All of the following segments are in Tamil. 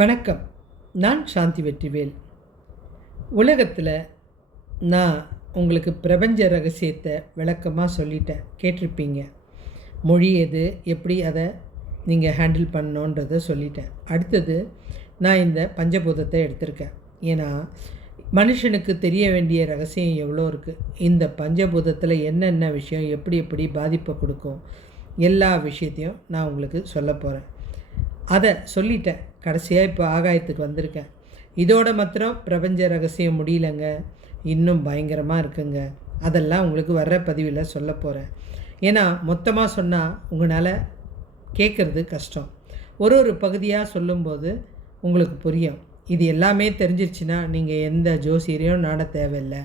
வணக்கம். நான் சாந்தி வெற்றிவேல். உலகத்தில் நான் உங்களுக்கு பிரபஞ்ச ரகசியத்தை விளக்கமாக சொல்லிட்டேன், கேட்டிருப்பீங்க. மொழி எது, எப்படி அதை நீங்கள் ஹேண்டில் பண்ணணுன்றதை சொல்லிட்டேன். அடுத்தது நான் இந்த பஞ்சபூதத்தை எடுத்திருக்கேன். ஏன்னா மனுஷனுக்கு தெரிய வேண்டிய ரகசியம் எவ்வளோ இருக்குது. இந்த பஞ்சபூதத்தில் என்னென்ன விஷயம் எப்படி எப்படி பாதிப்பை கொடுக்கும், எல்லா விஷயத்தையும் நான் உங்களுக்கு சொல்ல போகிறேன். அதை சொல்லிட்டேன். கடைசியாக இப்போ ஆகாயத்துக்கு வந்திருக்கேன். இதோட மாத்திரம் பிரபஞ்ச ரகசியம் முடியலைங்க, இன்னும் பயங்கரமாக இருக்குங்க. அதெல்லாம் உங்களுக்கு வர்ற பதிவில் சொல்ல போகிறேன். ஏன்னா மொத்தமாக சொன்னால் உங்களால் கேட்குறது கஷ்டம். ஒரு பகுதியாக சொல்லும்போது உங்களுக்கு புரியும். இது எல்லாமே தெரிஞ்சிருச்சுன்னா நீங்கள் எந்த ஜோசியரையும் நாட தேவையில்லை,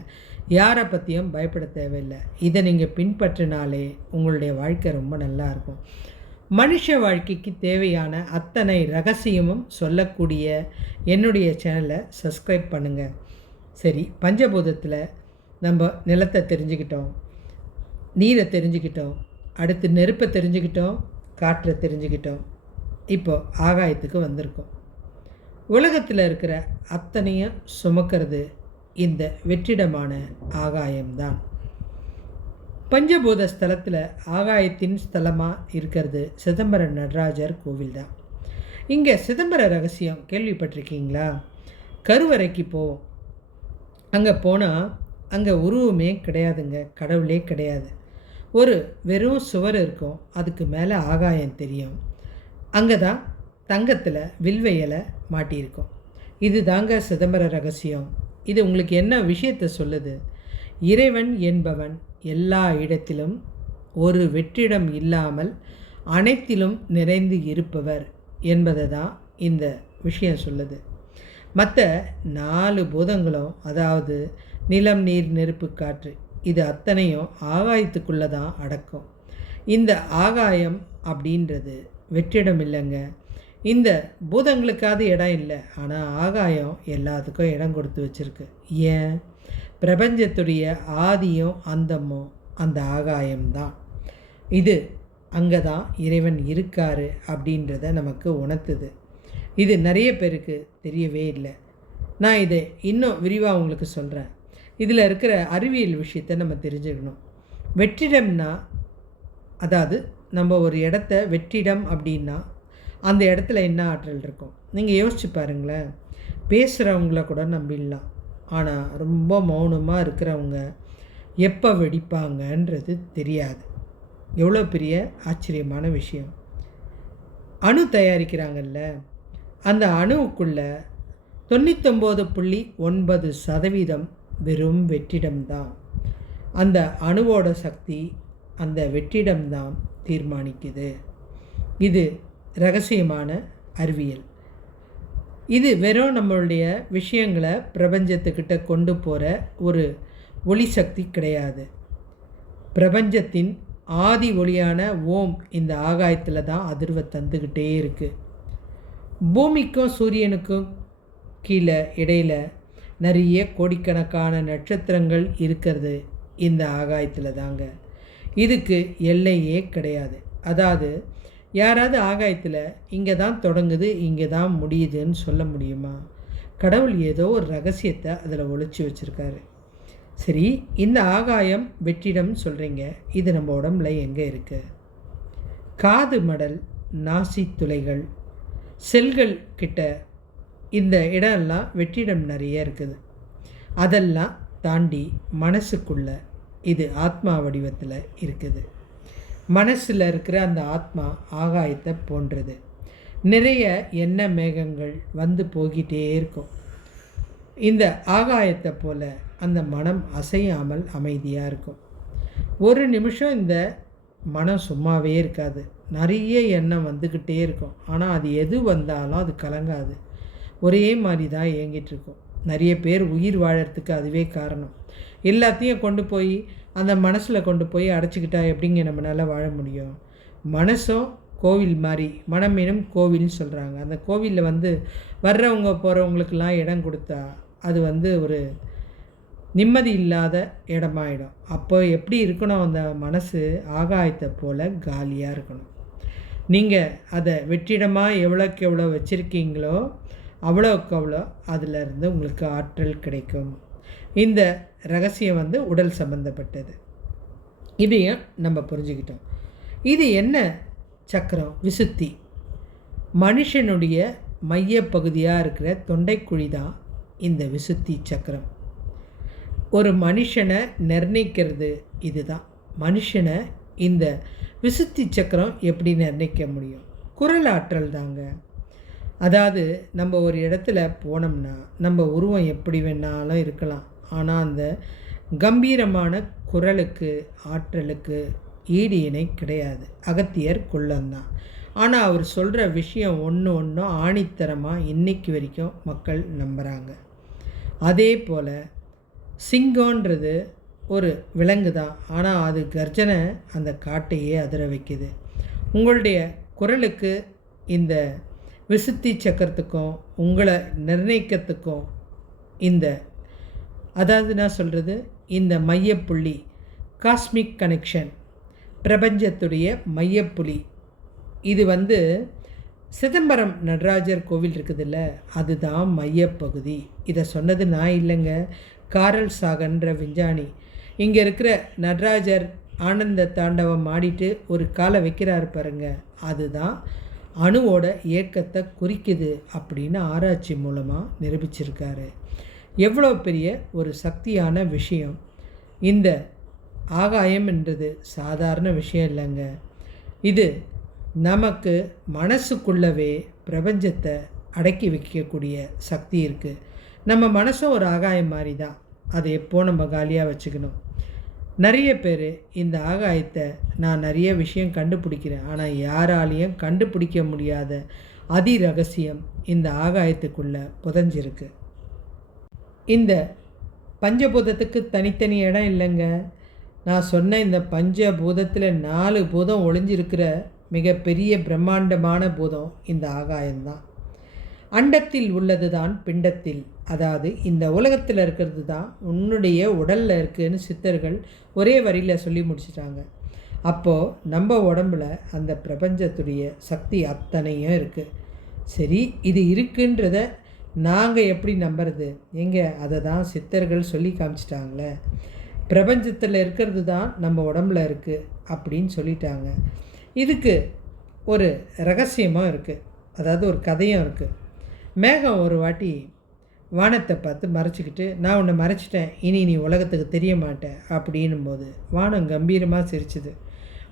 யாரை பற்றியும் பயப்பட தேவையில்லை. இதை நீங்கள் பின்பற்றினாலே உங்களுடைய வாழ்க்கை ரொம்ப நல்லாயிருக்கும். மனுஷ வாழ்க்கைக்கு தேவையான அத்தனை ரகசியமும் சொல்லக்கூடிய என்னுடைய சேனலை சப்ஸ்கிரைப் பண்ணுங்கள். சரி, பஞ்சபூதத்தில் நம்ம நிலத்தை தெரிஞ்சுக்கிட்டோம், நீரை தெரிஞ்சுக்கிட்டோம், அடுத்து நெருப்பை தெரிஞ்சுக்கிட்டோம், காற்றை தெரிஞ்சுக்கிட்டோம். இப்போது ஆகாயத்துக்கு வந்திருக்கோம். உலகத்தில் இருக்கிற அத்தனையும் சுமக்கிறது இந்த வெற்றிடமான ஆகாயம்தான். பஞ்சபூத ஸ்தலத்தில் ஆகாயத்தின் ஸ்தலமாக இருக்கிறது சிதம்பரம் நடராஜர் கோவில் தான். இங்கே சிதம்பர ரகசியம் கேள்விப்பட்டிருக்கீங்களா? கருவறைக்கு போவோம். அங்கே போனால் அங்கே உருவமே கிடையாதுங்க, கடவுளே கிடையாது. ஒரு வெறும் சுவர் இருக்கும், அதுக்கு மேலே ஆகாயம் தெரியும். அங்கே தான் தங்கத்தில் வில்வையலை மாட்டியிருக்கும். இது தாங்க சிதம்பர ரகசியம். இது உங்களுக்கு என்ன விஷயத்தை சொல்லுது? இறைவன் என்பவன் எல்லா இடத்திலும் ஒரு வெற்றிடம் இல்லாமல் அனைத்திலும் நிறைந்து இருப்பவர் என்பதை தான் இந்த விஷயம் சொல்லுது. மற்ற 4 பூதங்களும், அதாவது நிலம், நீர், நெருப்பு, காற்று, இது அத்தனையும் ஆகாயத்துக்குள்ளே தான் அடக்கும். இந்த ஆகாயம் அப்படின்றது வெற்றிடம் இல்லைங்க. இந்த பூதங்களுக்காவது இடம் இல்லை, ஆனால் ஆகாயம் எல்லாத்துக்கும் இடம் கொடுத்து வச்சுருக்கு. ஏன்? பிரபஞ்சத்துடைய ஆதியும் அந்தமும் அந்த ஆகாயம்தான். இது அங்கே தான் இறைவன் இருக்கார் அப்படின்றத நமக்கு உணர்த்துது. இது நிறைய பேருக்கு தெரியவே இல்லை. நான் இதை இன்னும் விரிவாக உங்களுக்கு சொல்கிறேன். இதில் இருக்கிற அறிவியல் விஷயத்தை நம்ம தெரிஞ்சுக்கணும். வெற்றிடம்னா, அதாவது நம்ம ஒரு இடத்த வெற்றிடம் அப்படின்னா அந்த இடத்துல என்ன ஆற்றல் இருக்கும் நீங்கள் யோசிச்சு பாருங்களேன். பேசுகிறவங்கள கூட நம்பிடலாம், ஆனால் ரொம்ப மௌனமாக இருக்கிறவங்க எப்போ வெடிப்பாங்கன்றது தெரியாது. எவ்வளோ பெரிய ஆச்சரியமான விஷயம். அணு தயாரிக்கிறாங்கல்ல, அந்த அணுவுக்குள்ள 99.9% வெறும் வெற்றிடம்தான். அந்த அணுவோட சக்தி அந்த வெற்றிடம்தான் தீர்மானிக்குது. இது ரகசியமான அறிவியல். இது வெறும் நம்மளுடைய விஷயங்களை பிரபஞ்சத்துக்கிட்ட கொண்டு போகிற ஒரு ஒளி சக்தி கிடையாது. பிரபஞ்சத்தின் ஆதி ஒளியான ஓம் இந்த ஆகாயத்தில் தான் அதிர்வை தந்துக்கிட்டே இருக்குது. பூமிக்கும் சூரியனுக்கும் கீழே இடையில் நிறைய கோடிக்கணக்கான நட்சத்திரங்கள் இருக்கிறது இந்த ஆகாயத்தில் தாங்க. இதுக்கு எல்லையே கிடையாது. அதாவது யாராவது ஆகாயத்தில் இங்கே தான் தொடங்குது, இங்கே தான் முடியுதுன்னு சொல்ல முடியுமா? கடவுள் ஏதோ ஒரு ரகசியத்தை அதில் ஒழிச்சு வச்சுருக்காரு. சரி, இந்த ஆகாயம் வெற்றிடம் சொல்கிறீங்க, இது நம்ம உடம்புல எங்கே இருக்குது? காது மடல், நாசி துளைகள், செல்கள் கிட்ட இந்த இடம்லாம் வெற்றிடம் நிறைய இருக்குது. அதெல்லாம் தாண்டி மனசுக்குள்ள இது ஆத்மா வடிவத்தில் இருக்குது. மனசில் இருக்கிற அந்த ஆத்மா ஆகாயத்தை போன்றது. நிறைய எண்ண மேகங்கள் வந்து போகிட்டே இருக்கும். இந்த ஆகாயத்தை போல் அந்த மனம் அசையாமல் அமைதியாக இருக்கும். ஒரு நிமிஷம் இந்த மனம் சும்மாவே இருக்காது, நிறைய எண்ணம் வந்துக்கிட்டே இருக்கும். ஆனால் அது எது வந்தாலும் அது கலங்காது, ஒரே மாதிரி தான் இயங்கிட்டுருக்கும். நிறைய பேர் உயிர் வாழறதுக்கு அதுவே காரணம். எல்லாத்தையும் கொண்டு போய் அந்த மனசில் கொண்டு போய் அடைச்சிக்கிட்டா எப்படிங்க நம்மளால் வாழ முடியும்? மனசும் கோவில் மாதிரி, மனம் எனும் கோவில்னு சொல்கிறாங்க. அந்த கோவிலில் வர்றவங்க போகிறவங்களுக்கெல்லாம் இடம் கொடுத்தா அது ஒரு நிம்மதி இல்லாத இடமாயிடும். அப்போ எப்படி இருக்கணும்? அந்த மனசு ஆகாயத்தை போல் காலியாக இருக்கணும். நீங்கள் அதை வெற்றிடமாக எவ்வளோக்கு எவ்வளோ வச்சுருக்கீங்களோ அவ்வளோக்கு அவ்வளோ அதிலிருந்து உங்களுக்கு ஆற்றல் கிடைக்கும். இந்த ரகசியம் உடல் சம்பந்தப்பட்டது. இதையும் நம்ம புரிஞ்சுக்கிட்டோம். இது என்ன சக்கரம்? விசுத்தி. மனுஷனுடைய மையப்பகுதியாக இருக்கிற தொண்டைக்குழி தான் இந்த விசுத்தி சக்கரம். ஒரு மனுஷனை நிர்ணயிக்கிறது இதுதான். மனுஷனை இந்த விசுத்தி சக்கரம் எப்படி நிர்ணயிக்க முடியும்? குரல் ஆற்றல் தாங்க. அதாவது நம்ம ஒரு இடத்துல போனோம்னா நம்ம உருவம் எப்படி வேணாலும் இருக்கலாம், ஆனால் அந்த கம்பீரமான குரலுக்கு ஆற்றலுக்கு ஈடு இணை கிடையாது. அகத்தியர் குள்ளந்தான். ஆனால் அவர் சொல்கிற விஷயம் ஒன்று ஆணித்தரமாக இன்றைக்கு வரைக்கும் மக்கள் நம்புகிறாங்க. அதே போல் சிங்கன்றது ஒரு விலங்கு தான், ஆனால் அது கர்ஜனை அந்த காட்டையே அதிர வைக்குது. உங்களுடைய குரலுக்கு இந்த விசுத்தி சக்கரத்துக்கும் உங்களை நிர்ணயிக்கிறதுக்கும் அதாவது நான் சொல்கிறது இந்த மையப்புள்ளி காஸ்மிக் கனெக்ஷன், பிரபஞ்சத்துடைய மையப்புள்ளி. இது சிதம்பரம் நடராஜர் கோவில் இருக்குதுல்ல, அதுதான் மையப்பகுதி. இதை சொன்னது நான் இல்லைங்க, காரல் சாகன்ற விஞ்ஞானி. இங்கே இருக்கிற நடராஜர் ஆனந்த தாண்டவம் ஆடிட்டு ஒரு காலை வைக்கிறாரு பாருங்க, அதுதான் அணுவோட இயக்கத்தை குறிக்குது அப்படின்னு ஆராய்ச்சி மூலமாக நிரூபிச்சிருக்காரு. எவ்வளோ பெரிய ஒரு சக்தியான விஷயம்! இந்த ஆகாயம்ன்றது சாதாரண விஷயம் இல்லைங்க. இது நமக்கு மனசுக்குள்ளவே பிரபஞ்சத்தை அடக்கி வைக்கக்கூடிய சக்தி இருக்குது. நம்ம மனசும் ஒரு ஆகாயம் மாதிரி தான், அதை எப்போ நம்ம காலியாக வச்சுக்கணும். நிறைய பேர் இந்த ஆகாயத்தை நான் நிறைய விஷயம் கண்டுபிடிக்கிறேன், ஆனால் யாராலையும் கண்டுபிடிக்க முடியாத அதி ரகசியம் இந்த ஆகாயத்துக்குள்ளே புதஞ்சிருக்கு. இந்த பஞ்சபூதத்துக்கு தனித்தனி இடம் இல்லைங்க. நான் சொன்ன இந்த பஞ்சபூதத்தில் 4 பூதம் ஒளிஞ்சிருக்கிற மிகப்பெரிய பிரம்மாண்டமான பூதம் இந்த ஆகாயம்தான். அண்டத்தில் உள்ளது தான் பிண்டத்தில், அதாவது இந்த உலகத்தில் இருக்கிறது தான் உன்னுடைய உடலில் இருக்குதுன்னு சித்தர்கள் ஒரே வரியில் சொல்லி முடிச்சிட்டாங்க. அப்போது நம்ம உடம்புல அந்த பிரபஞ்சத்துடைய சக்தி அத்தனையும் இருக்குது. சரி, இது இருக்குன்றத நாங்கள் எப்படி நம்புறது? எங்கே அதை தான் சித்தர்கள் சொல்லி காமிச்சிட்டாங்களே. பிரபஞ்சத்தில் இருக்கிறது தான் நம்ம உடம்புல இருக்குது அப்படின்னு சொல்லிட்டாங்க. இதுக்கு ஒரு ரகசியமாக இருக்குது, அதாவது ஒரு கதையும் இருக்குது. மேகம் ஒரு வாட்டி வானத்தை பார்த்து மறைச்சிக்கிட்டு, நான் உன்னை மறைச்சிட்டேன், இனி நீ உலகத்துக்கு தெரிய மாட்டேன் அப்படின்னும் போது வானம் கம்பீரமாக சிரிச்சுது.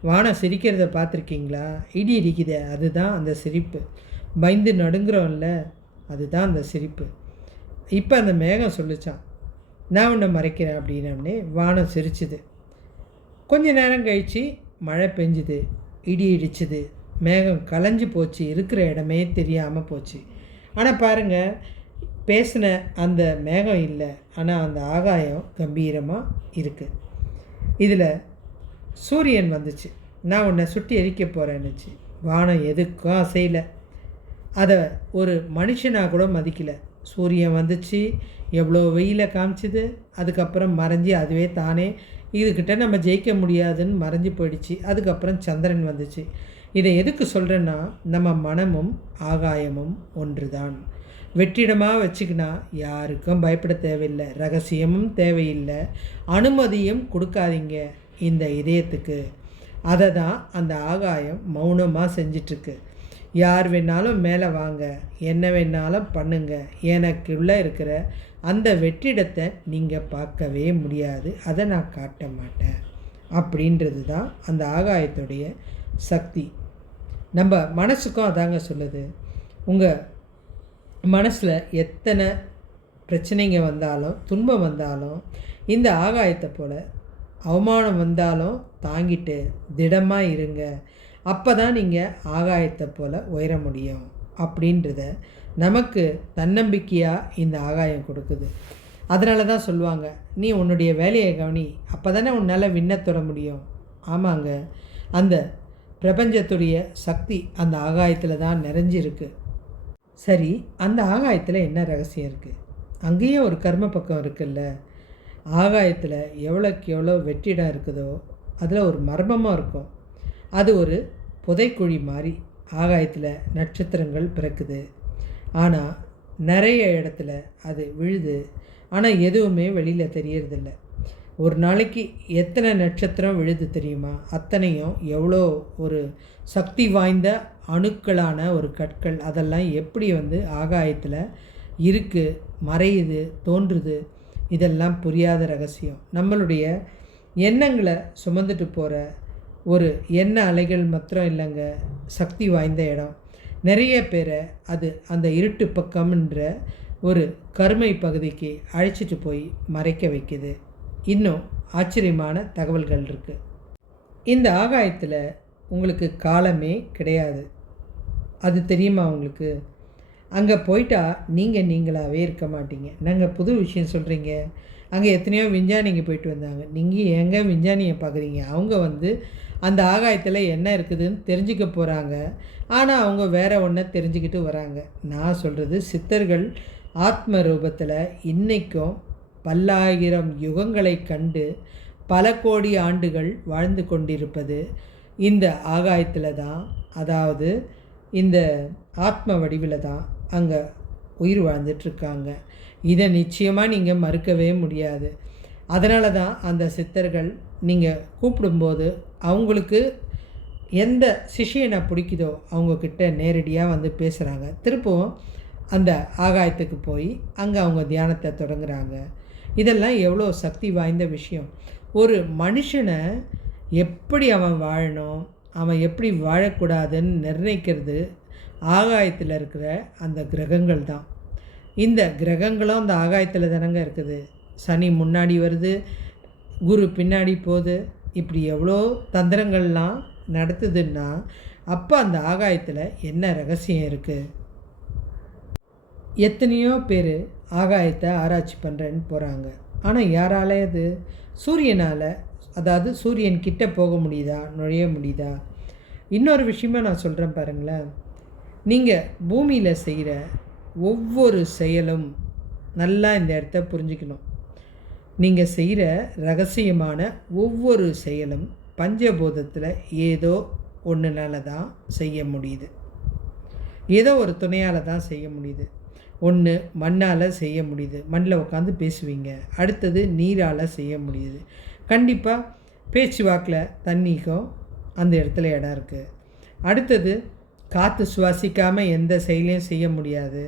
வானம் சிரிக்கிறத பார்த்துருக்கீங்களா? இடி இடிக்குதே, அதுதான் அந்த சிரிப்பு. பயந்து நடுங்குறோம்ல, அதுதான் அந்த சிரிப்பு. இப்போ அந்த மேகம் சொல்லிச்சான், நான் உன்னை மறைக்கிறேன் அப்படின்னே. வானம் சிரிச்சுது. கொஞ்ச நேரம் கழித்து மழை பெஞ்சுது, இடி இடிச்சுது, மேகம் கலைஞ்சு போச்சு, இருக்கிற இடமே தெரியாமல் போச்சு. ஆனால் பாருங்கள், பேசின அந்த மேகம் இல்லை, ஆனால் அந்த ஆகாயம் கம்பீரமாக இருக்குது. இதில் சூரியன் வந்துச்சு, நான் உன்னை சுட்டி எரிக்க போகிறேன்னுச்சு. வானம் எதுக்கும் அசையலை, அதை ஒரு மனுஷனாக கூட மதிக்கலை. சூரியன் வந்துச்சு, எவ்வளோ வெயிலை காமிச்சிது, அதுக்கப்புறம் மறைஞ்சி அதுவே தானே இதுக்கிட்ட நம்ம ஜெயிக்க முடியாதுன்னு மறைஞ்சி போயிடுச்சு. அதுக்கப்புறம் சந்திரன் வந்துச்சு. இதை எதுக்கு சொல்கிறேன்னா, நம்ம மனமும் ஆகாயமும் ஒன்று தான். வெற்றிடமாக வச்சுக்கினா யாருக்கும் பயப்பட தேவையில்லை, ரகசியமும் தேவையில்லை, அனுமதியும் கொடுக்காதீங்க இந்த இதயத்துக்கு. அதை தான் அந்த ஆகாயம் மௌனமாக செஞ்சிட்ருக்கு. யார் வேணாலும் மேலே வாங்க, என்ன வேணாலும் பண்ணுங்க, எனக்குள்ளே இருக்கிற அந்த வெற்றிடத்தை நீங்கள் பார்க்கவே முடியாது, அதை நான் காட்ட மாட்டேன் அப்படின்றது தான் அந்த ஆகாயத்துடைய சக்தி. நம்ம மனசுக்கும் அதாங்க சொல்லுது. உங்கள் மனசில் எத்தனை பிரச்சனைங்க வந்தாலும் துன்பம் வந்தாலும் இந்த ஆகாயத்தை போல் அவமானம் வந்தாலும் தாங்கிட்டு திடமாக இருங்க, அப்போ தான் நீங்கள் ஆகாயத்தை போல் உயர முடியும் அப்படின்றத நமக்கு தன்னம்பிக்கையாக இந்த ஆகாயம் கொடுக்குது. அதனால தான் சொல்லுவாங்க, நீ உன்னுடைய வேலையை கவனி, அப்போ தானே உன்னால் விண்ணத்தொட முடியும். ஆமாங்க, அந்த பிரபஞ்சத்துடைய சக்தி அந்த ஆகாயத்தில் தான் நிறைஞ்சிருக்கு. சரி, அந்த ஆகாயத்தில் என்ன ரகசியம் இருக்குது? அங்கேயும் ஒரு கர்ம பக்கம் இருக்குல்ல. ஆகாயத்தில் எவ்வளோக்கு எவ்வளோ வெற்றிடம் இருக்குதோ அதில் ஒரு மர்மமாக இருக்கும். அது ஒரு புதைக்குழி மாதிரி. ஆகாயத்தில் நட்சத்திரங்கள் பிறக்குது. ஆனால் நிறைய இடத்துல அது விழுது. ஆனால் எதுவுமே வெளியில் தெரியறதில்ல. ஒரு நாளைக்கு எத்தனை நட்சத்திரம் விழுது தெரியுமா? அத்தனையும் எவ்வளோ ஒரு சக்தி வாய்ந்த அணுக்களான ஒரு கற்கள். அதெல்லாம் எப்படி ஆகாயத்தில் இருக்குது, மறையுது, தோன்றுது, இதெல்லாம் புரியாத ரகசியம். நம்மளுடைய எண்ணங்களை சுமந்துட்டு போகிற ஒரு எண்ண அலைகள் மாத்திரம் இல்லைங்க, சக்தி வாய்ந்த இடம். நிறைய பேரை அது அந்த இருட்டு பக்கம்ன்ற ஒரு கருமை பகுதிக்கு அழைச்சிட்டு போய் மறைக்க வைக்குது. இன்னும் ஆச்சரியமான தகவல்கள் இருக்குது. இந்த ஆகாயத்தில் உங்களுக்கு காலமே கிடையாது. அது தெரியுமா உங்களுக்கு? அங்கே போயிட்டா நீங்களாகவே இருக்க மாட்டீங்க. நாங்கள் புது விஷயம் சொல்கிறீங்க. அங்கே எத்தனையோ விஞ்ஞானிங்க போயிட்டு வந்தாங்க. நீங்கள் எங்கே விஞ்ஞானியை பார்க்குறீங்க? அவங்க அந்த ஆகாயத்தில் என்ன இருக்குதுன்னு தெரிஞ்சுக்க போகிறாங்க. ஆனால் அவங்க வேறு ஒன்றை தெரிஞ்சுக்கிட்டு வராங்க. நான் சொல்கிறது, சித்தர்கள் ஆத்ம ரூபத்தில் இன்றைக்கும் பல்லாயிரம் யுகங்களை கண்டு பல கோடி ஆண்டுகள் வாழ்ந்து கொண்டிருப்பது இந்த ஆகாயத்தில் தான். அதாவது இந்த ஆத்ம வடிவில் தான் அங்கே உயிர் வாழ்ந்துட்டுருக்காங்க. இதை நிச்சயமாக நீங்கள் மறுக்கவே முடியாது. அதனால தான் அந்த சித்தர்கள் நீங்கள் கூப்பிடும்போது அவங்களுக்கு எந்த சிஷியனை பிடிக்குதோ அவங்கக்கிட்ட நேரடியாக பேசுகிறாங்க. திருப்பவும் அந்த ஆகாயத்துக்கு போய் அங்கே அவங்க தியானத்தை தொடங்குறாங்க. இதெல்லாம் எவ்வளோ சக்தி வாய்ந்த விஷயம். ஒரு மனுஷனை எப்படி அவன் வாழணும், அவன் எப்படி வாழக்கூடாதுன்னு நிர்ணயிக்கிறது ஆகாயத்தில் இருக்கிற அந்த கிரகங்கள் தான். இந்த கிரகங்களும் அந்த ஆகாயத்தில் தானங்க இருக்குது. சனி முன்னாடி வருது, குரு பின்னாடி போகுது, இப்படி எவ்வளோ தந்திரங்கள்லாம் நடத்துதுன்னா அப்போ அந்த ஆகாயத்தில் என்ன ரகசியம் இருக்குது? எத்தனையோ பேர் ஆகாயத்தை ஆராய்ச்சி பண்ணுறேன்னு போகிறாங்க. ஆனால் யாரால அது? சூரியனால், அதாவது சூரியன் கிட்ட போக முடியுதா, நுழைய முடியுதா? இன்னொரு விஷயமா நான் சொல்கிறேன் பாருங்களேன். நீங்கள் பூமியில் செய்கிற ஒவ்வொரு செயலும், நல்லா இந்த இடத்த புரிஞ்சுக்கணும், நீங்கள் செய்கிற ரகசியமான ஒவ்வொரு செயலும் பஞ்சபூதத்தில் ஏதோ ஒன்றுனால தான் செய்ய முடியுது. ஏதோ ஒரு துணையால் தான் செய்ய முடியுது. ஒன்று மண்ணால் செய்ய முடியுது, மண்ணில் உட்காந்து பேசுவீங்க. அடுத்தது நீரால் செய்ய முடியுது. கண்டிப்பாக பேச்சு வாக்கில் தண்ணிக்கும் அந்த இடத்துல இடம் இருக்குது. அடுத்தது காற்று சுவாசிக்காமல் எந்த செயலையும் செய்ய முடியாது,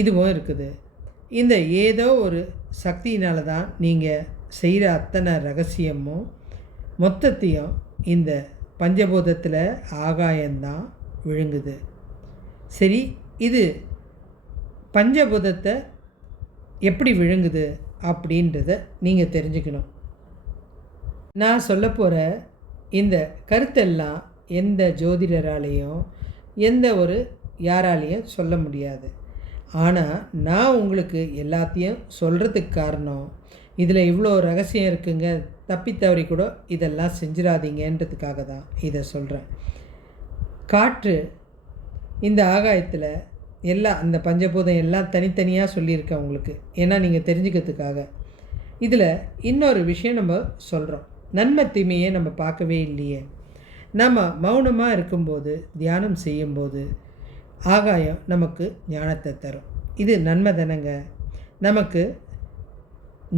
இதுவும் இருக்குது. இந்த ஏதோ ஒரு சக்தியினால தான் நீங்கள் செய்கிற அத்தனை ரகசியமும் மொத்தத்தையும் இந்த பஞ்சபூதத்தில் ஆகாயம்தான் விழுங்குது. சரி, இது பஞ்சபூதத்தை எப்படி விழுங்குது அப்படின்றத நீங்கள் தெரிஞ்சுக்கணும். நான் சொல்ல போகிற இந்த கருத்தெல்லாம் எந்த ஜோதிடராலேயும் எந்த ஒரு யாராலையும் சொல்ல முடியாது. ஆனால் நான் உங்களுக்கு எல்லாத்தையும் சொல்கிறதுக்கு காரணம், இதில் இவ்வளோ ரகசியம் இருக்குங்க, தப்பித்தவறி கூட இதெல்லாம் செஞ்சிடாதீங்கன்றதுக்காக தான் இதை சொல்கிறேன். காற்று இந்த ஆகாயத்தில் எல்லாம், அந்த பஞ்சபூதம் எல்லாம் தனித்தனியாக சொல்லியிருக்கேன் உங்களுக்கு, ஏன்னா நீங்கள் தெரிஞ்சுக்கிறதுக்காக. இதில் இன்னொரு விஷயம் நம்ம சொல்கிறோம், நன்மை தீமையை நம்ம பார்க்கவே இல்லையே. நம்ம மௌனமாக இருக்கும்போது, தியானம் செய்யும்போது ஆகாயம் நமக்கு ஞானத்தை தரும். இது நன்மை தானங்க. நமக்கு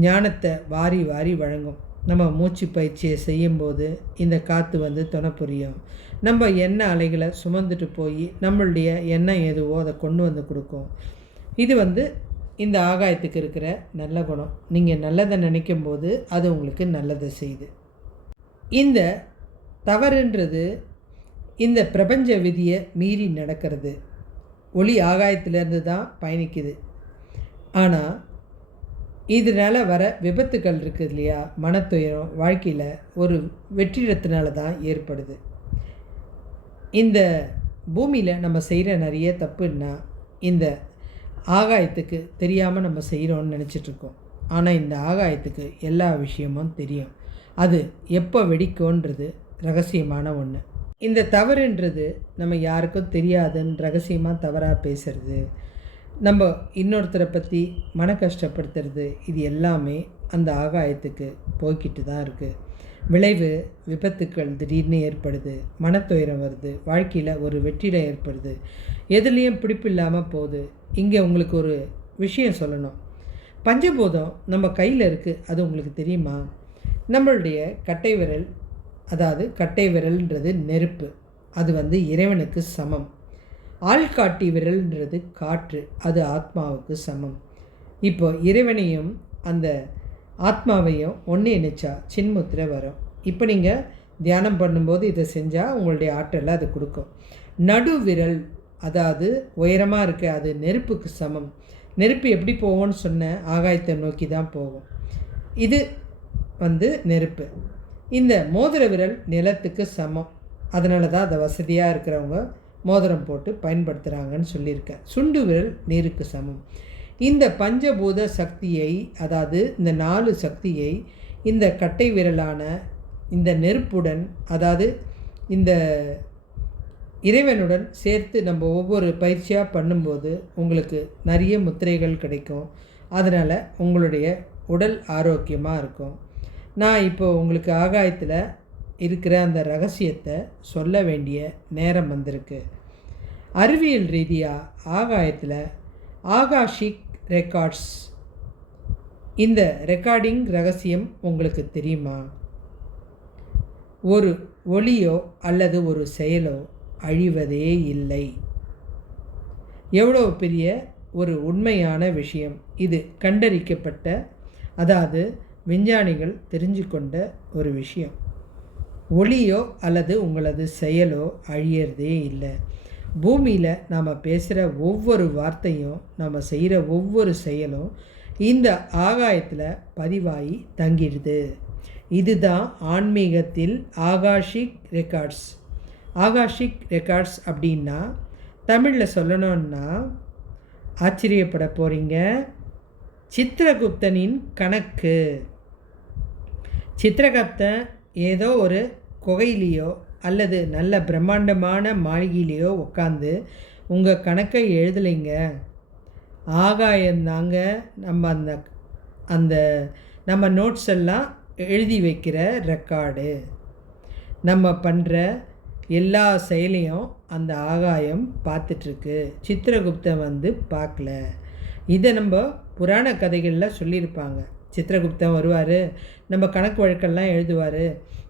ஞானத்தை வாரி வாரி வழங்கும். நம்ம மூச்சு பயிற்சியை செய்யும்போது இந்த காற்று துணை புரியும். நம்ம எண்ணெய் அலைகளை சுமந்துட்டு போய் நம்மளுடைய எண்ணெய் எதுவோ அதை கொண்டு கொடுக்கும். இது இந்த ஆகாயத்துக்கு இருக்கிற நல்ல குணம். நீங்கள் நல்லதை நினைக்கும் போது அது உங்களுக்கு நல்லதை செய்யுது. இந்த தவறுன்றது இந்த பிரபஞ்ச விதியை மீறி நடக்கிறது. ஒளி ஆகாயத்திலேருந்து தான் பயணிக்குது. ஆனால் இதனால் வர விபத்துக்கள் இருக்குது இல்லையா, மனத்துயரம் வாழ்க்கையில் ஒரு வெற்றிடத்தினால தான் ஏற்படுது. இந்த பூமியில் நம்ம செய்கிற நிறைய தப்புன்னா இந்த ஆகாயத்துக்கு தெரியாமல் நம்ம செய்கிறோன்னு நினச்சிட்ருக்கோம். ஆனால் இந்த ஆகாயத்துக்கு எல்லா விஷயமும் தெரியும். அது எப்போ வெடிக்கும்ன்றது ரகசியமான ஒன்று. இந்த தவறுன்றது நம்ம யாருக்கும் தெரியாதுன்னு ரகசியமாக தவறாக பேசுகிறது, நம்ம இன்னொருத்தரை பற்றி மன கஷ்டப்படுத்துறது, இது எல்லாமே அந்த ஆகாயத்துக்கு போய்கிட்டு தான் இருக்குது. விளைவு விபத்துக்கள் திடீர்னு ஏற்படுது, மனத்துயரம் வருது, வாழ்க்கையில் ஒரு வெற்றிடம் ஏற்படுது, எதுலேயும் பிடிப்பு இல்லாமல் போகுது. இங்கே உங்களுக்கு ஒரு விஷயம் சொல்லணும். பஞ்சபூதம் நம்ம கையில் இருக்குது, அது உங்களுக்கு தெரியுமா? நம்மளுடைய கட்டை விரல், அதாவது கட்டை விரல்ன்றது நெருப்பு, அது இறைவனுக்கு சமம். ஆள்காட்டி விரல்ன்றது காற்று, அது ஆத்மாவுக்கு சமம். இப்போ இறைவனையும் அந்த ஆத்மாவையும் ஒன்று இணைச்சா சின்முத்திரை வரும். இப்போ நீங்கள் தியானம் பண்ணும்போது இதை செஞ்சால் உங்களுடைய ஆற்றலை அது கொடுக்கும். நடுவிரல், அதாவது உயரமாக இருக்க, அது நெருப்புக்கு சமம். நெருப்பு எப்படி போகும்னு சொன்ன, ஆகாயத்தை நோக்கி தான் போகும். இது நெருப்பு. இந்த மோதிர விரல் நிலத்துக்கு சமம். அதனால தான் அதை வசதியாக இருக்கிறவங்க மோதிரம் போட்டு பயன்படுத்துகிறாங்கன்னு சொல்லியிருக்கேன். சுண்டு விரல் நீருக்கு சமம். இந்த பஞ்சபூத சக்தியை, அதாவது இந்த 4 சக்தியை இந்த கட்டை விரலான இந்த நெருப்புடன், அதாவது இந்த இறைவனுடன் சேர்த்து நம்ம ஒவ்வொரு பயிற்சியாக பண்ணும்போது உங்களுக்கு நிறைய முத்திரைகள் கிடைக்கும். அதனால் உங்களுடைய உடல் ஆரோக்கியமாக இருக்கும். நான் இப்போது உங்களுக்கு ஆகாயத்தில் இருக்கிற அந்த ரகசியத்தை சொல்ல வேண்டிய நேரம் வந்திருக்கு. அறிவியல் ரீதியாக ஆகாயத்தில் ஆகாஷிக் ரெக்கார்ட்ஸ், இந்த ரெக்கார்டிங் ரகசியம் உங்களுக்கு தெரியுமா? ஒரு ஒளியோ அல்லது ஒரு செயலோ அழிவதே இல்லை. எவ்வளோ பெரிய ஒரு உண்மையான விஷயம் இது! கண்டறிக்கப்பட்ட, அதாவது விஞ்ஞானிகள் தெரிஞ்சு கொண்ட ஒரு விஷயம். ஒளியோ அல்லது உங்களது செயலோ அழியறதே இல்லை. பூமியில் நாம் பேசுகிற ஒவ்வொரு வார்த்தையும், நம்ம செய்கிற ஒவ்வொரு செயலும் இந்த ஆகாயத்தில் பதிவாகி தங்கிடுது. இதுதான் ஆன்மீகத்தில் ஆகாஷிக் ரெக்கார்ட்ஸ். ஆகாஷிக் ரெக்கார்ட்ஸ் அப்படின்னா தமிழில் சொல்லணுன்னா ஆச்சரியப்பட போகிறீங்க, சித்திரகுப்தனின் கணக்கு. சித்திரகுப்தன் ஏதோ ஒரு குகையிலையோ அல்லது நல்ல பிரம்மாண்டமான மாளிகையிலையோ உட்காந்து உங்கள் கணக்கை எழுதலைங்க. ஆகாயந்தாங்க நம்ம அந்த நம்ம நோட்ஸ் எல்லாம் எழுதி வைக்கிற ரெக்கார்டு. நம்ம பண்ணுற எல்லா செயலையும் அந்த ஆகாயம் பார்த்துட்ருக்கு. சித்திரகுப்தன் பார்க்கல. இதை நம்ம புராண கதைகளில் சொல்லியிருப்பாங்க. சித்திரகுப்தன் வருவார், நம்ம கணக்கு வழக்கெல்லாம் எழுதுவார்.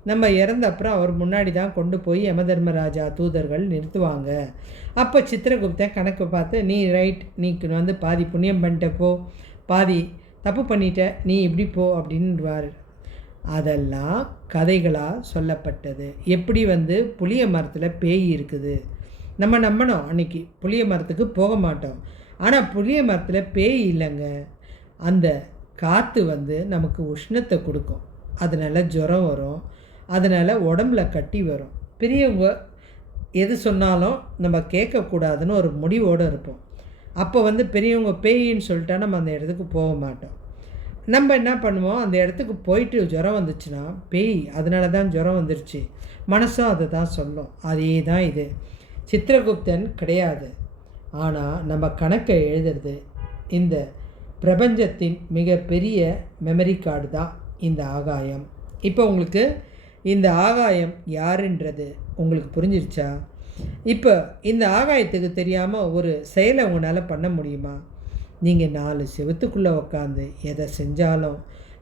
நம்ம இறந்த அப்புறம் அவர் முன்னாடி தான் கொண்டு போய் யமதர்மராஜா தூதர்கள் நிறுத்துவாங்க. அப்போ சித்திரகுப்தன் கணக்கு பார்த்து, நீ ரைட், நீ பாதி புண்ணியம் பண்ணிட்ட போ, பாதி தப்பு பண்ணிட்ட, நீ இப்படி போ அப்படின்வார். அதெல்லாம் கதைகளாக சொல்லப்பட்டது. எப்படி புளிய மரத்தில் பேய் இருக்குது, நம்ம நம்பணும். அன்றைக்கி புளிய மரத்துக்கு போக மாட்டோம். ஆனால் புளிய மரத்தில் பேய் இல்லைங்க. அந்த காற்று நமக்கு உஷ்ணத்தை கொடுக்கும், அதனால் ஜுரம் வரும், அதனால் உடம்புல கட்டி வரும். பெரியவங்க எது சொன்னாலும் நம்ம கேட்கக்கூடாதுன்னு ஒரு முடிவோடு இருப்போம். அப்போ பெரியவங்க பேயின்னு சொல்லிட்டா நம்ம அந்த இடத்துக்கு போக மாட்டோம். நம்ம என்ன பண்ணுவோம், அந்த இடத்துக்கு போயிட்டு ஜுரம் வந்துச்சுன்னா பேய், அதனால தான் ஜுரம் வந்துருச்சு, மனசும் அதை தான் சொல்லும். அதே தான் இது. சித்திரகுப்தன் கிடையாது. ஆனால் நம்ம கணக்கை எழுதுறது இந்த பிரபஞ்சத்தின் மிகப்பெரிய மெமரி கார்டு தான் இந்த ஆகாயம். இப்போ உங்களுக்கு இந்த ஆகாயம் யாருன்றது உங்களுக்கு புரிஞ்சிருச்சா? இப்போ இந்த ஆகாயத்துக்கு தெரியாமல் ஒரு செயலை உங்களால் பண்ண முடியுமா? நீங்கள் 4 செவத்துக்குள்ளே உட்காந்து எதை செஞ்சாலும்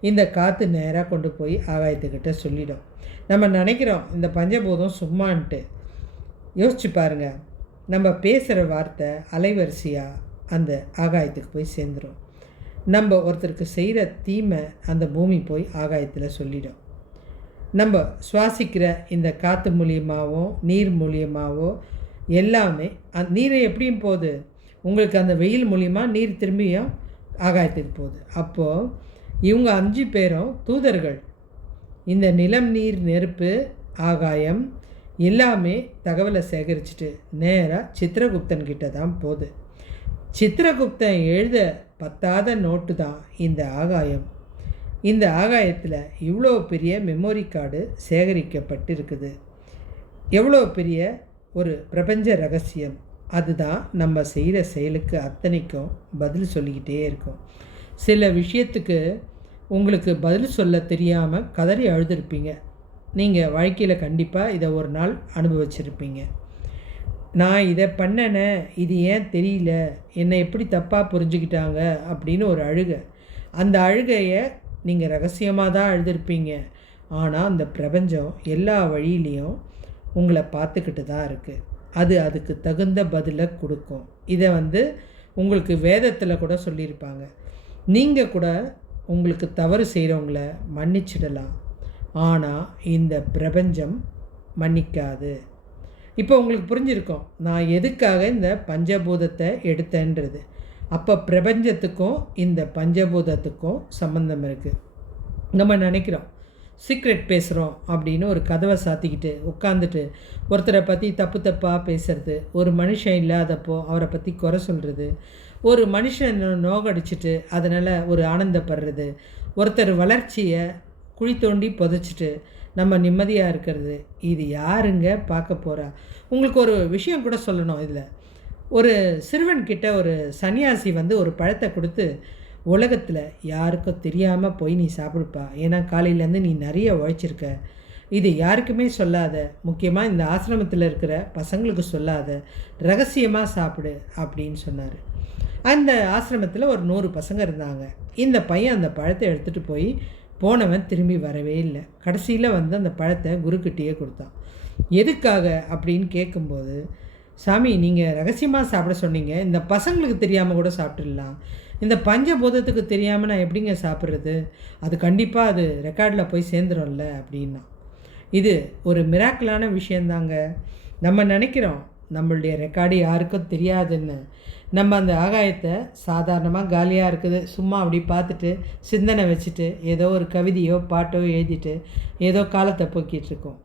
இந்த காற்று நேராக கொண்டு போய் ஆகாயத்துக்கிட்ட சொல்லிடும். நம்ம நினைக்கிறோம் இந்த பஞ்சபூதம் சும்மான்ட்டு. யோசிச்சு பாருங்கள், நம்ம பேசுகிற வார்த்தை அலைவரிசையாக அந்த ஆகாயத்துக்கு போய் சேர்ந்துடும். நம்ம ஒருத்தருக்கு செய்கிற தீமை அந்த பூமி போய் ஆகாயத்தில் சொல்லிடும். நம்ம சுவாசிக்கிற இந்த காற்று மூலியமாகவோ நீர் மூலியமாகவோ எல்லாமே நீரை எப்படியும் போகுது, உங்களுக்கு அந்த வெயில் மூலியமாக நீர் திரும்பியும் ஆகாயத்துக்கு போகுது. அப்போது இவங்க 5 பேரும் தூதர்கள். இந்த நிலம், நீர், நெருப்பு, ஆகாயம் எல்லாமே தகவலை சேகரிச்சுட்டு நேராக சித்திரகுப்தன்கிட்ட தான் போகுது. சித்திரகுப்தன் எழுத பத்தாத நோட்டு தான் இந்த ஆகாயம். இந்த ஆகாயத்தில் இவ்வளோ பெரிய மெமரி கார்டு சேகரிக்கப்பட்டிருக்குது. எவ்வளோ பெரிய ஒரு பிரபஞ்ச ரகசியம்! அதுதான் நம்ம செய்கிற செயலுக்கு அத்தனைக்கும் பதில் சொல்லிக்கிட்டே இருக்கும். சில விஷயத்துக்கு உங்களுக்கு பதில் சொல்ல தெரியாமல் கதறி அழுதுருப்பீங்க. நீங்கள் வாழ்க்கையில் கண்டிப்பாக இதை ஒரு நாள் அனுபவிச்சிருப்பீங்க. நான் இதை பண்ணனே, இது ஏன் தெரியல, என்னை எப்படி தப்பாக புரிஞ்சுக்கிட்டாங்க அப்படின்னு ஒரு அழுகை. அந்த அழுகையை நீங்கள் ரகசியமாக தான் அழுதுருப்பீங்க. ஆனால் அந்த பிரபஞ்சம் எல்லா வழியிலையும் உங்களை பார்த்துக்கிட்டு தான் இருக்குது. அதுக்கு தகுந்த பதிலை கொடுக்கும். இதை உங்களுக்கு வேதத்தில் கூட சொல்லியிருப்பாங்க. நீங்கள் கூட உங்களுக்கு தவறு செய்கிறவங்கள மன்னிச்சிடலாம், ஆனால் இந்த பிரபஞ்சம் மன்னிக்காது. இப்போ உங்களுக்கு புரிஞ்சிருக்கும் நான் எதுக்காக இந்த பஞ்சபூதத்தை எடுத்தேன்றது. அப்போ பிரபஞ்சத்துக்கும் இந்த பஞ்சபூதத்துக்கும் சம்மந்தம் இருக்குது. நம்ம நினைக்கிறோம் சீக்ரெட் பேசுகிறோம் அப்படின்னு ஒரு கதவை சாத்திக்கிட்டு உட்காந்துட்டு ஒருத்தரை பற்றி தப்பாக பேசுறது, ஒரு மனுஷன் இல்லாதப்போ அவரை பற்றி குறை சொல்கிறது, ஒரு மனுஷன் நோகடிச்சிட்டு அதனால் ஒரு ஆனந்தப்படுறது, ஒருத்தர் வளர்ச்சியை குழி தோண்டி புதைச்சிட்டு நம்ம நிம்மதியாக இருக்கிறது, இது யாருங்க பார்க்க போகிறா? உங்களுக்கு ஒரு விஷயம் கூட சொல்லணும். இதில் ஒரு சிறுவன்கிட்ட ஒரு சன்னியாசி ஒரு பழத்தை கொடுத்து, உலகத்தில் யாருக்கும் தெரியாமல் போய் நீ சாப்பிடுப்பா, ஏன்னா காலையிலேருந்து நீ நிறைய உழைச்சிருக்க, இது யாருக்குமே சொல்லாத, முக்கியமாக இந்த ஆசிரமத்தில் இருக்கிற பசங்களுக்கு சொல்லாத, ரகசியமாக சாப்பிடு அப்படின்னு சொன்னார். அந்த ஆசிரமத்தில் ஒரு 100 பசங்க இருந்தாங்க. இந்த பையன் அந்த பழத்தை எடுத்துகிட்டு போய் போனவன் திரும்பி வரவே இல்லை. கடைசியில் அந்த பழத்தை குருக்கிட்டேயே கொடுத்தான். எதுக்காக அப்படின்னு கேட்கும்போது, சாமி நீங்கள் ரகசியமாக சாப்பிட சொன்னீங்க, இந்த பசங்களுக்கு தெரியாமல் கூட சாப்பிட்டுடலாம், இந்த பஞ்சபூதத்துக்கு தெரியாமல் நான் எப்படிங்க சாப்பிட்றது, அது கண்டிப்பாக அது ரெக்கார்டில் போய் சேர்ந்துடும்ல அப்படின்னா. இது ஒரு மிராக்கிளான விஷயந்தாங்க. நம்ம நினைக்கிறோம் நம்மளுடைய ரெக்கார்டு யாருக்கும் தெரியாதுன்னு. நம்ம அந்த ஆகாயத்தை சாதாரணமாக காலியாக இருக்குது சும்மா அப்படி பார்த்துட்டு சிந்தனை வச்சுட்டு ஏதோ ஒரு கவிதையோ பாட்டோ எழுதிட்டு ஏதோ காலத்தை போக்கிட்டுருக்கோம்.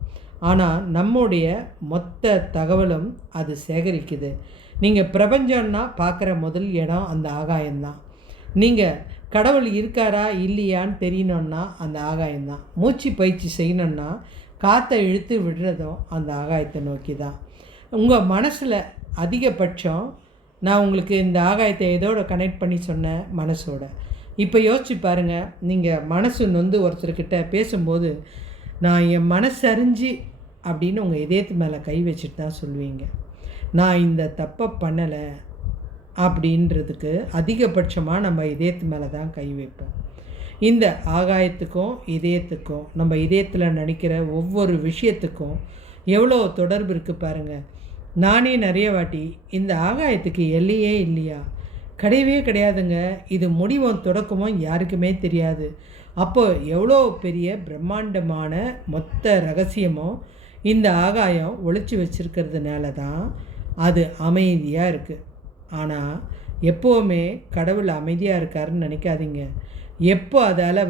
ஆனால் நம்முடைய மொத்த தகவலும் அது சேகரிக்குது. நீங்கள் பிரபஞ்சம்னா பார்க்குற முதல் இடம் அந்த ஆகாயம்தான். நீங்கள் கடவுள் இருக்காரா இல்லையான்னு தெரியணுன்னா அந்த ஆகாயம்தான். மூச்சு பயிற்சி செய்யணுன்னா காற்றை இழுத்து விடுறதும் அந்த ஆகாயத்தை நோக்கி தான். உங்கள் மனசில் அதிகபட்சம் நான் உங்களுக்கு இந்த ஆகாயத்தை எதோட கனெக்ட் பண்ணி சொன்னேன், மனசோட. இப்போ யோசிச்சு பாருங்கள், நீங்கள் மனசு நொந்து ஒருத்தர்கிட்ட பேசும்போது நான் என் மனசறிஞ்சு அப்படின்னு உங்கள் இதயத்து மேலே கை வச்சுட்டு தான் சொல்லுவீங்க. நான் இந்த தப்பை பண்ணலை அப்படின்றதுக்கு அதிகபட்சமாக நம்ம இதயத்து மேலே தான் கை வைப்போம். இந்த ஆகாயத்துக்கும் இதயத்துக்கும், நம்ம இதயத்தில் நினைக்கிற ஒவ்வொரு விஷயத்துக்கும் எவ்வளோ தொடர்பு இருக்குது பாருங்கள். நானே நிறைய வாட்டி இந்த ஆகாயத்துக்கு எல்லையே இல்லையா, கிடையவே கிடையாதுங்க, இது முடிவும் தொடக்கமும் யாருக்குமே தெரியாது. அப்போ எவ்வளோ பெரிய பிரம்மாண்டமான மொத்த ரகசியமும் இந்த ஆகாயம் ஒழிச்சு வச்சுருக்கிறதுனால தான் அது அமைதியாக இருக்குது. ஆனால் எப்போவுமே கடவுள் அமைதியாக இருக்காருன்னு நினைக்காதீங்க. எப்போ அதால்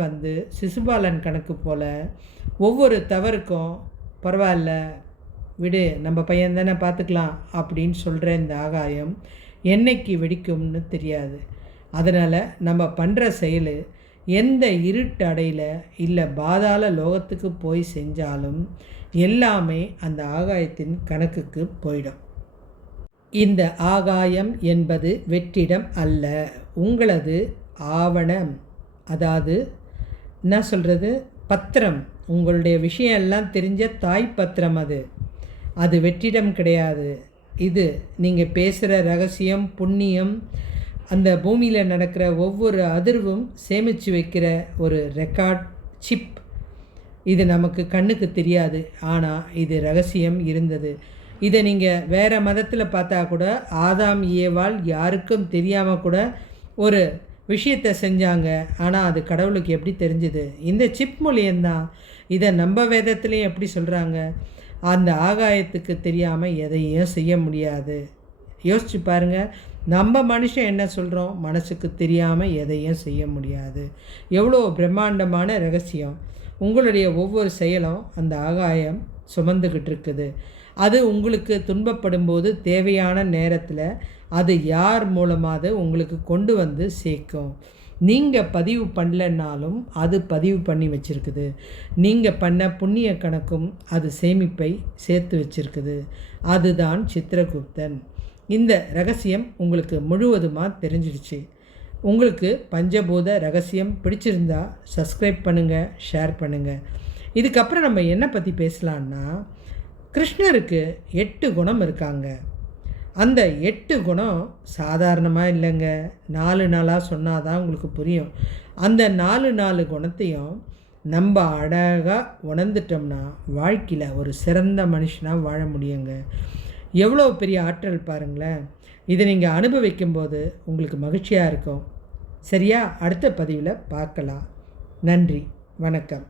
சிசுபாலன் கணக்கு போல் ஒவ்வொரு தவறுக்கும் பரவாயில்ல விடு, நம்ம பையன் தானே பார்த்துக்கலாம் அப்படின்னு சொல்கிற இந்த ஆகாயம் என்னைக்கு வெடிக்கும்னு தெரியாது. அதனால் நம்ம பண்ணுற செயல் எந்த இருட்டு அடையில் இல்லை பாதாள லோகத்துக்கு போய் செஞ்சாலும் எல்லாமே அந்த ஆகாயத்தின் கணக்குக்கு போயிடும். இந்த ஆகாயம் என்பது வெற்றிடம் அல்ல, உங்களது ஆவணம். அதாவது என்ன சொல்கிறது, பத்திரம், உங்களுடைய விஷயம் எல்லாம் தெரிஞ்ச தாய் பத்திரம். அது வெற்றிடம் கிடையாது. இது நீங்கள் பேசுகிற ரகசியம், புண்ணியம், அந்த பூமியில் நடக்கிற ஒவ்வொரு அதிர்வும் சேமித்து வைக்கிற ஒரு ரெக்கார்ட் சிப். இது நமக்கு கண்ணுக்கு தெரியாது, ஆனால் இது ரகசியம் இருந்தது. இதை நீங்கள் வேறு மதத்தில் பார்த்தா கூட ஆதாம் ஏவாள் யாருக்கும் தெரியாமல் கூட ஒரு விஷயத்தை செஞ்சாங்க. ஆனால் அது கடவுளுக்கு எப்படி தெரிஞ்சுது? இந்த சிப் மூலியம்தான். இதை நம்ம வேதத்துலேயும் எப்படி சொல்கிறாங்க, அந்த ஆகாயத்துக்கு தெரியாமல் எதையும் செய்ய முடியாது. யோசிச்சு பாருங்கள், நம்ம மனுஷன் என்ன சொல்கிறோம், மனசுக்கு தெரியாமல் எதையும் செய்ய முடியாது. எவ்வளோ பிரம்மாண்டமான ரகசியம். உங்களுடைய ஒவ்வொரு செயலும் அந்த ஆகாயம் சுமந்துக்கிட்டு இருக்குது. அது உங்களுக்கு துன்பப்படும் போது தேவையான நேரத்தில் அது யார் மூலமாக உங்களுக்கு கொண்டு சேர்க்கும். நீங்கள் பதிவு பண்ணலைன்னாலும் அது பதிவு பண்ணி வச்சுருக்குது. நீங்கள் பண்ண புண்ணிய கணக்கும் அது சேமிப்பை சேர்த்து வச்சுருக்குது. அதுதான் சித்திரகுப்தன். இந்த ரகசியம் உங்களுக்கு முழுவதுமாக தெரிஞ்சிடுச்சு. உங்களுக்கு பஞ்சபூத ரகசியம் பிடிச்சிருந்தா சப்ஸ்கிரைப் பண்ணுங்கள், ஷேர் பண்ணுங்கள். இதுக்கப்புறம் நம்ம என்ன பற்றி பேசலான்னா, கிருஷ்ணருக்கு 8 குணம் இருக்காங்க. அந்த 8 குணம் சாதாரணமாக இல்லைங்க. 4 நாளாக சொன்னால் தான் உங்களுக்கு புரியும். அந்த 4 குணத்தையும் நம்ம அழகாக உணர்ந்துட்டோம்னா வாழ்க்கையில் ஒரு சிறந்த மனுஷனாக வாழ முடியுங்க. எவ்வளோ பெரிய ஆற்றல் பாருங்களேன். இதை நீங்கள் அனுபவிக்கும்போது உங்களுக்கு மகிழ்ச்சியாக இருக்கும். சரியா? அடுத்த பதிவில் பார்க்கலாம். நன்றி, வணக்கம்.